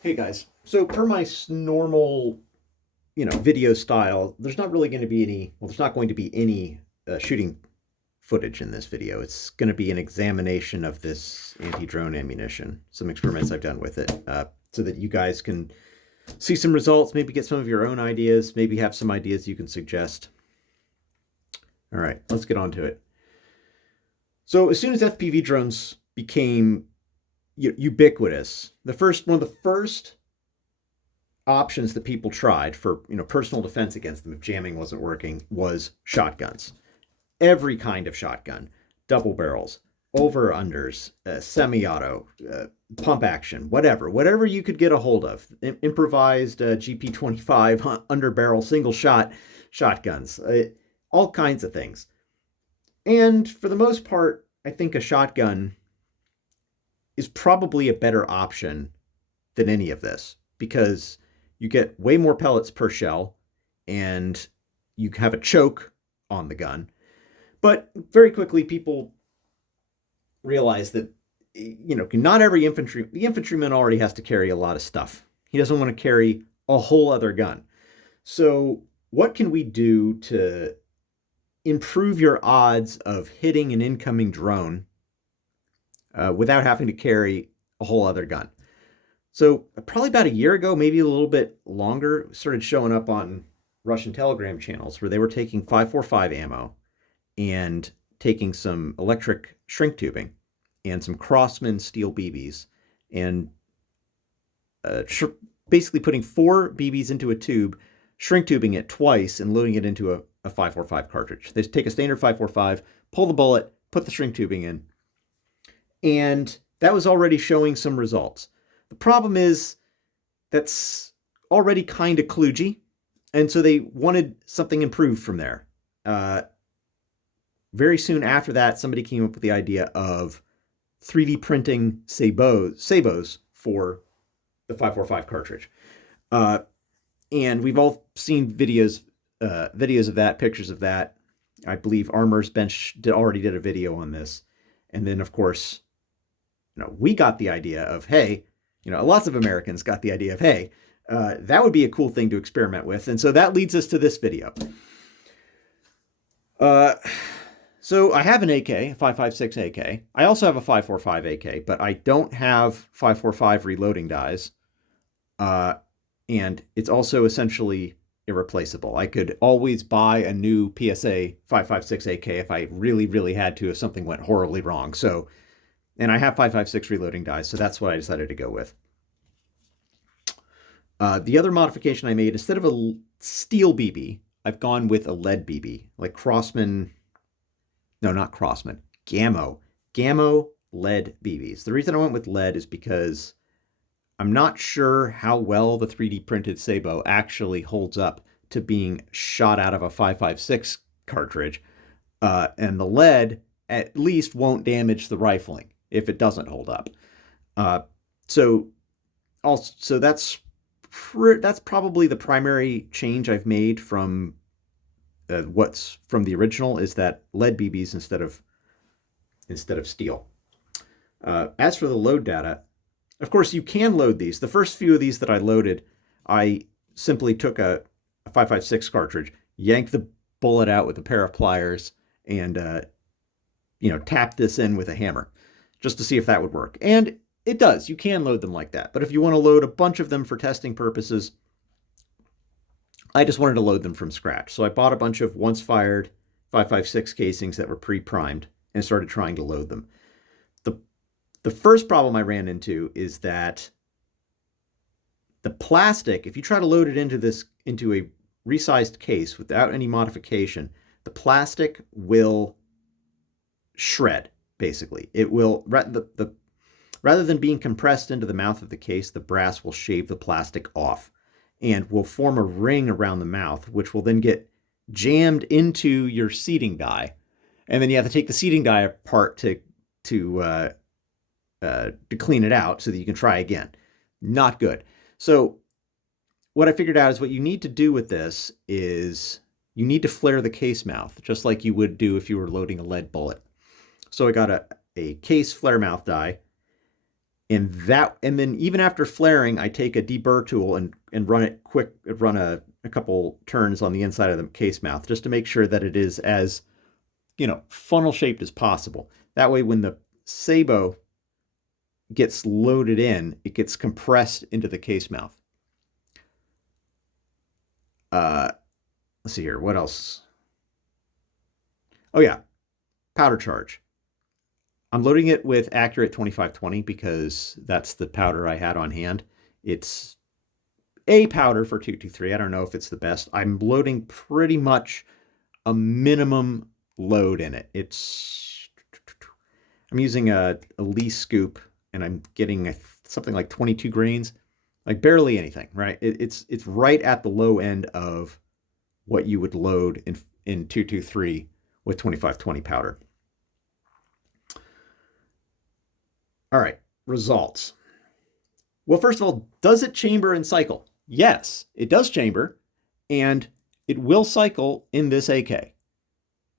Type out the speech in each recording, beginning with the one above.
Hey guys, so per my normal, video style, there's not really going to be any, well, there's not going to be any shooting footage in this video. It's going to be an examination of this anti-drone ammunition, some experiments I've done with it, so that you guys can see some results, maybe get some of your own ideas, maybe have some ideas you can suggest. All right, let's get on to it. So as soon as FPV drones became ubiquitous, one of the first options that people tried for personal defense against them if jamming wasn't working was shotguns. Every kind of shotgun, double barrels, over unders, semi-auto, pump action, whatever you could get a hold of, improvised GP25 under barrel single shot shotguns, all kinds of things. And for the most part, I think a shotgun is probably a better option than any of this because you get way more pellets per shell and you have a choke on the gun. But very quickly, people realize that, not every the infantryman already has to carry a lot of stuff. He doesn't want to carry a whole other gun. So what can we do to improve your odds of hitting an incoming drone without having to carry a whole other gun? So probably about a year ago, maybe a little bit longer, started showing up on Russian Telegram channels where they were taking 545 ammo and taking some electric shrink tubing and some Crossman steel BBs and basically putting 4 BBs into a tube, shrink tubing it twice and loading it into a 545 cartridge. They take a standard 545, pull the bullet, put the shrink tubing in, and that was already showing some results. The problem is that's already kind of kludgy, and so they wanted something improved from there. Very soon after that, somebody came up with the idea of 3D printing sabots for the 545 cartridge. And we've all seen videos of that, pictures of that. I believe Armor's Bench already did a video on this. And then, of course, we got the idea of, hey, lots of Americans got the idea of, hey, that would be a cool thing to experiment with. And so that leads us to this video. So I have an AK, a 5.56 AK. I also have a 5.45 AK, but I don't have 5.45 reloading dies. And it's also essentially irreplaceable. I could always buy a new PSA 5.56 AK if I really, really had to, if something went horribly wrong. So, and I have 5.56 reloading dies, so that's what I decided to go with. The other modification I made, instead of a steel BB, I've gone with a lead BB, like Crossman. No, not Crossman. Gammo lead BBs. The reason I went with lead is because I'm not sure how well the 3D printed sabot actually holds up to being shot out of a 5.56 cartridge. And the lead at least won't damage the rifling if it doesn't hold up. So that's probably the primary change I've made from what's from the original, is that lead BBs instead of steel. As for the load data, of course you can load these. The first few of these that I loaded, I simply took a 5.56 cartridge, yanked the bullet out with a pair of pliers, and tapped this in with a hammer just to see if that would work. And it does. You can load them like that. But if you want to load a bunch of them for testing purposes, I just wanted to load them from scratch. So I bought a bunch of once fired 5.56 casings that were pre-primed and started trying to load them. The first problem I ran into is that the plastic, if you try to load it into a resized case without any modification, the plastic will shred, basically. It will, rather than being compressed into the mouth of the case, the brass will shave the plastic off and will form a ring around the mouth, which will then get jammed into your seating die. And then you have to take the seating die apart to clean it out so that you can try again. Not good. So what I figured out is what you need to do with this is you need to flare the case mouth, just like you would do if you were loading a lead bullet. So I got a case flare mouth die, And then even after flaring, I take a deburr tool and run it quick, run a couple turns on the inside of the case mouth just to make sure that it is as, funnel shaped as possible. That way, when the sabot gets loaded in, it gets compressed into the case mouth. Let's see here. What else? Oh yeah, powder charge. I'm loading it with Accurate 2520 because that's the powder I had on hand. It's a powder for 223. I don't know if it's the best. I'm loading pretty much a minimum load in it. I'm using a Lee scoop, and I'm getting something like 22 grains, like barely anything, right? It's right at the low end of what you would load in 223 with 2520 powder. All right, results. Well, first of all, does it chamber and cycle? Yes, it does chamber, and it will cycle in this AK.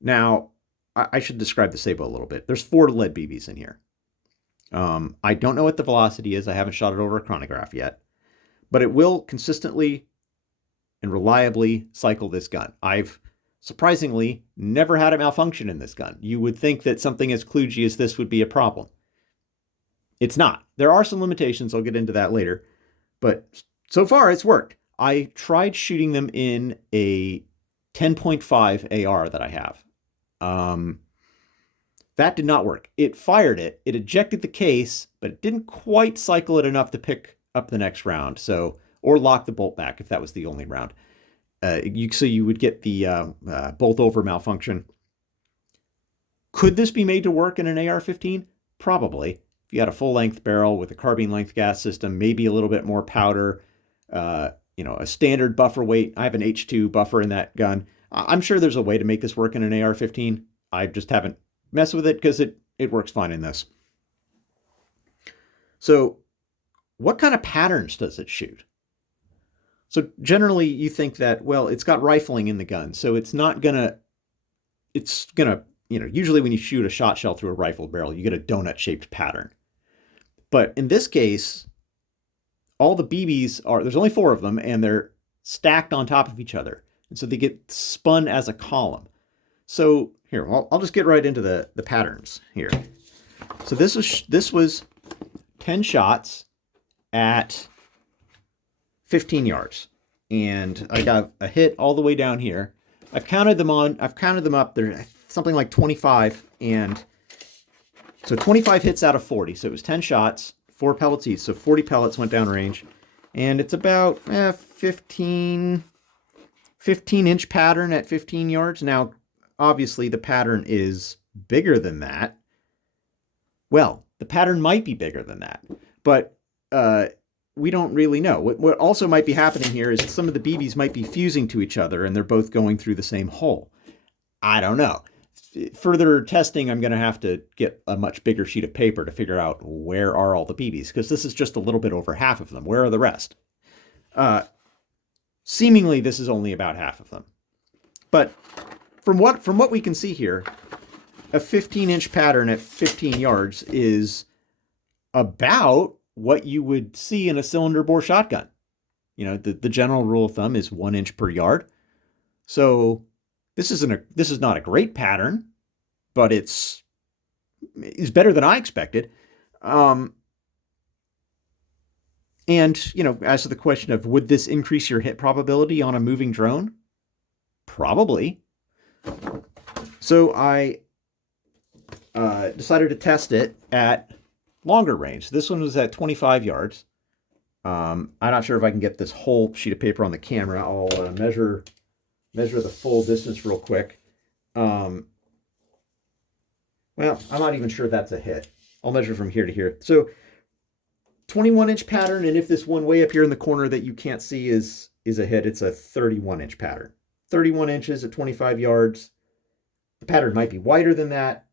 Now, I should describe the sabot a little bit. There's 4 lead BBs in here. I don't know what the velocity is. I haven't shot it over a chronograph yet, but it will consistently and reliably cycle this gun. I've surprisingly never had a malfunction in this gun. You would think that something as kludgy as this would be a problem. It's not. There are some limitations. I'll get into that later, but so far it's worked. I tried shooting them in a 10.5 AR that I have. That did not work. It fired it, it ejected the case, but it didn't quite cycle it enough to pick up the next round. So, or lock the bolt back if that was the only round. So you would get the bolt over malfunction. Could this be made to work in an AR-15? Probably. If you had a full length barrel with a carbine length gas system, maybe a little bit more powder, a standard buffer weight. I have an H2 buffer in that gun. I'm sure there's a way to make this work in an AR-15. I just haven't messed with it because it works fine in this. So what kind of patterns does it shoot? So generally you think that, well, it's got rifling in the gun, so it's gonna, usually when you shoot a shot shell through a rifle barrel, you get a donut shaped pattern. But in this case, all the BBs there's only 4 of them, and they're stacked on top of each other. And so they get spun as a column. So here, I'll just get right into the patterns here. So this was 10 shots at 15 yards. And I got a hit all the way down here. I've counted them up. They're something like 25. And so 25 hits out of 40. So it was 10 shots, 4 pellets each. So 40 pellets went down range. And it's about 15-inch pattern at 15 yards. Now, obviously, the pattern is bigger than that. Well, the pattern might be bigger than that, but we don't really know. What also might be happening here is some of the BBs might be fusing to each other, and they're both going through the same hole. I don't know. Further testing, I'm going to have to get a much bigger sheet of paper to figure out where are all the BBs, because this is just a little bit over half of them. Where are the rest? Seemingly, this is only about half of them. But from what we can see here, a 15-inch pattern at 15 yards is about what you would see in a cylinder bore shotgun. The general rule of thumb is 1 inch per yard. So this is not a great pattern, but it's better than I expected. And as to the question of would this increase your hit probability on a moving drone? Probably. So I decided to test it at longer range. This one was at 25 yards. I'm not sure if I can get this whole sheet of paper on the camera. I'll measure the full distance real quick. Well, I'm not even sure that's a hit. I'll measure from here to here. So 21-inch pattern, and if this one way up here in the corner that you can't see is a hit, it's a 31-inch pattern. 31 inches at 25 yards. The pattern might be wider than that.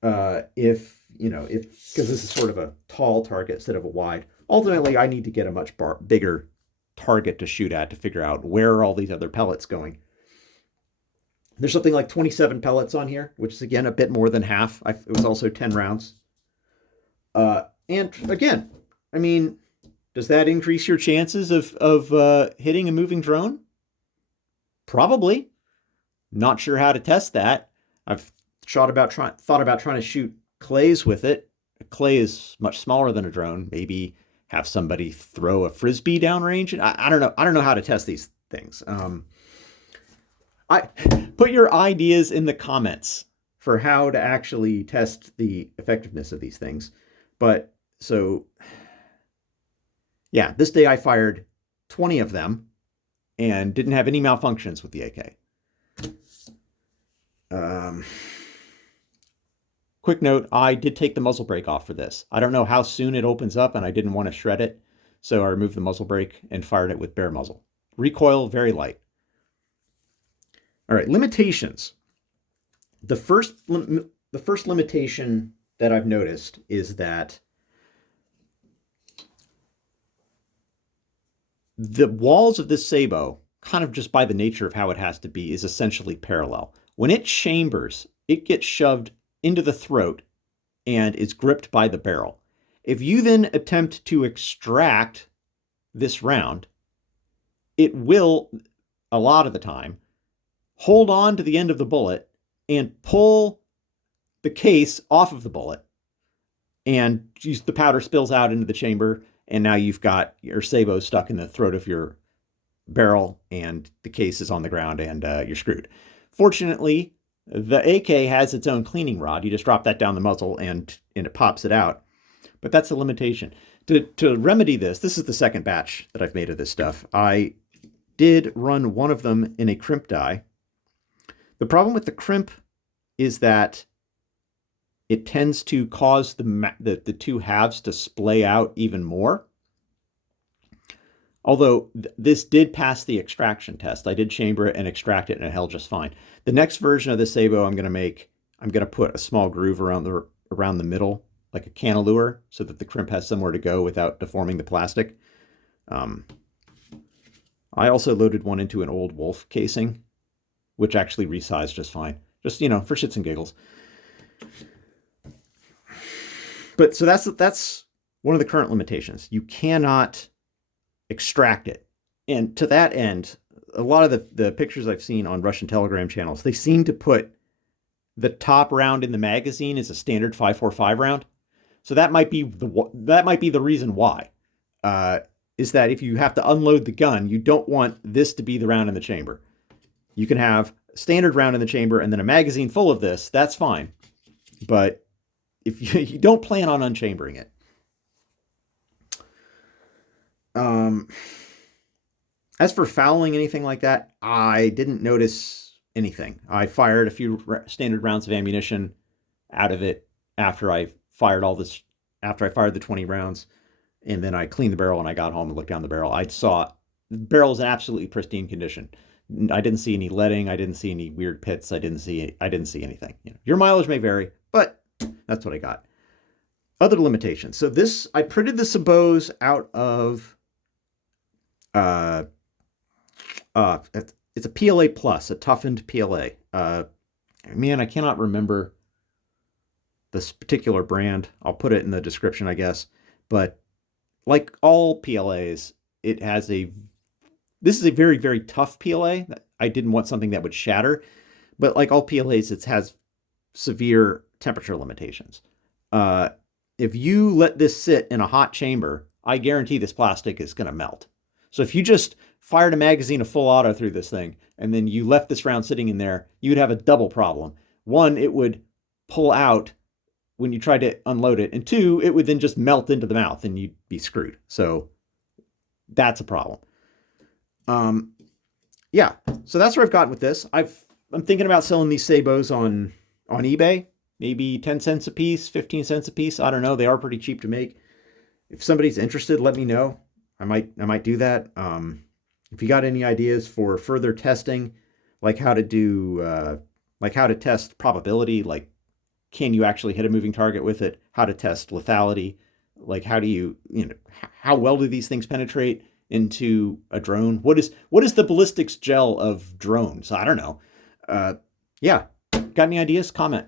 Because this is sort of a tall target instead of a wide. Ultimately, I need to get a much bigger target to shoot at to figure out where are all these other pellets going. There's something like 27 pellets on here, which is again a bit more than half. It was also 10 rounds. And again, I mean, does that increase your chances of hitting a moving drone? Probably. Not sure how to test that. I've thought about trying to shoot clays with it. A clay is much smaller than a drone. Maybe have somebody throw a frisbee downrange. I don't know. I don't know how to test these things. I put your ideas in the comments for how to actually test the effectiveness of these things. But so, yeah, this day I fired 20 of them and didn't have any malfunctions with the AK. Quick note, I did take the muzzle brake off for this. I don't know how soon it opens up, and I didn't want to shred it, so I removed the muzzle brake and fired it with bare muzzle. Recoil, very light. All right, limitations. The first limitation that I've noticed is that the walls of this sabot, kind of just by the nature of how it has to be, is essentially parallel. When it chambers, it gets shoved into the throat and is gripped by the barrel. If you then attempt to extract this round, it will, a lot of the time, hold on to the end of the bullet and pull the case off of the bullet, and the powder spills out into the chamber, and now you've got your sabot stuck in the throat of your barrel, and the case is on the ground, and you're screwed. Fortunately, the AK has its own cleaning rod. You just drop that down the muzzle, and it pops it out. But that's a limitation. To remedy this is the second batch that I've made of this stuff. I did run one of them in a crimp die. The problem with the crimp is that it tends to cause the two halves to splay out even more. Although this did pass the extraction test. I did chamber it and extract it, and it held just fine. The next version of the sabot I'm going to put a small groove around the middle, like a cantilever, so that the crimp has somewhere to go without deforming the plastic. I also loaded one into an old Wolf casing, which actually resized just fine. Just, for shits and giggles. But so that's one of the current limitations. You cannot extract it. And to that end, a lot of the pictures I've seen on Russian Telegram channels, they seem to put the top round in the magazine as a standard 5.45 round. So that might be the reason why. Is that if you have to unload the gun, you don't want this to be the round in the chamber. You can have a standard round in the chamber and then a magazine full of this. That's fine. But if you don't plan on unchambering it. As for fouling, anything like that, I didn't notice anything. I fired a few standard rounds of ammunition out of it after I fired the 20 rounds, and then I cleaned the barrel and I got home and looked down the barrel. I saw the barrel is in absolutely pristine condition. I didn't see any leading. I didn't see any weird pits. I didn't see anything. Your mileage may vary, but that's what I got. Other limitations. So I printed the sabots out of it's a PLA Plus, a toughened PLA. Man, I cannot remember this particular brand. I'll put it in the description, I guess. But like all PLAs, this is a very, very tough PLA. I didn't want something that would shatter. But like all PLAs, it has severe temperature limitations. If you let this sit in a hot chamber, I guarantee this plastic is going to melt. So if you just fired a magazine of full auto through this thing, and then you left this round sitting in there, you would have a double problem. One, it would pull out when you tried to unload it. And two, it would then just melt into the mouth and you'd be screwed. So that's a problem. Yeah, so that's where I've gotten with this. I'm thinking about selling these sabots on eBay, maybe 10 cents a piece, 15 cents a piece. I don't know. They are pretty cheap to make. If somebody's interested, let me know. I might do that. If you got any ideas for further testing, like how to test probability, like can you actually hit a moving target with it? How to test lethality, like how do how well do these things penetrate into a drone? What is the ballistics gel of drones? I don't know. Yeah, got any ideas? Comment.